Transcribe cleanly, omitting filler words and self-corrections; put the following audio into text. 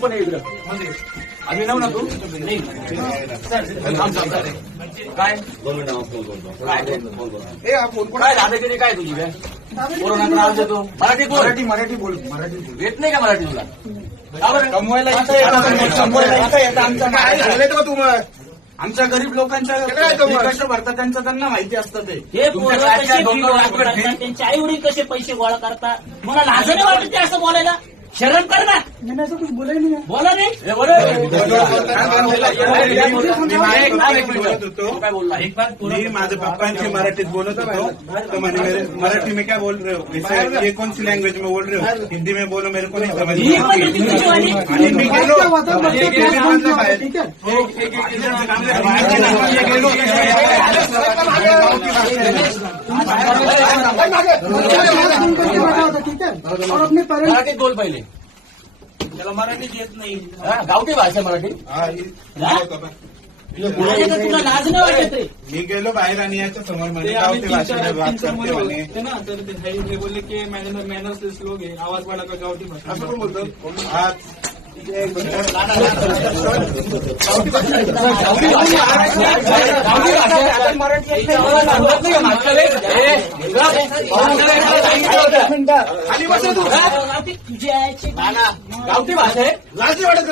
पण इकडं अभिनव ना तू काय काय दादागिरी काय तुझी काय कोरोना त्रास देतो मराठी बोल येत नाही का मराठी तुला कमवायला आमच्या गरीब लोकांच्या कष्ट भरतात त्यांचं त्यांना माहिती असतं ते त्यांचे आई वडील कसे पैसे गोळा करतात मला लाजणे वाटते असं बोलायला शरम कर ना बोला नाही मी माझ्या पप्पांची मराठीत बोलत होतो तो म्हणे मराठी में क्या बोल रहे हो ये कौन सी लैंग्वेज में बोल रहे हो हिंदी में बोलो मेरे को नहीं समझ आणि मी गेलो मराठीत बोल पहिले त्याला मराठीत येत नाही गावठी भाषा मराठी तुला लाज नाही वाटत रे मी गेलो बाहेर आणि याच्या समोर मध्ये गावठी भाषेत बात करते म्हणे ना तर ते बोलले की मॅनर्स लोक आहे आवाज वाढा का गावठी भाषा असं पण बोलतो आज गावठी भाषा आहे लाज वाटत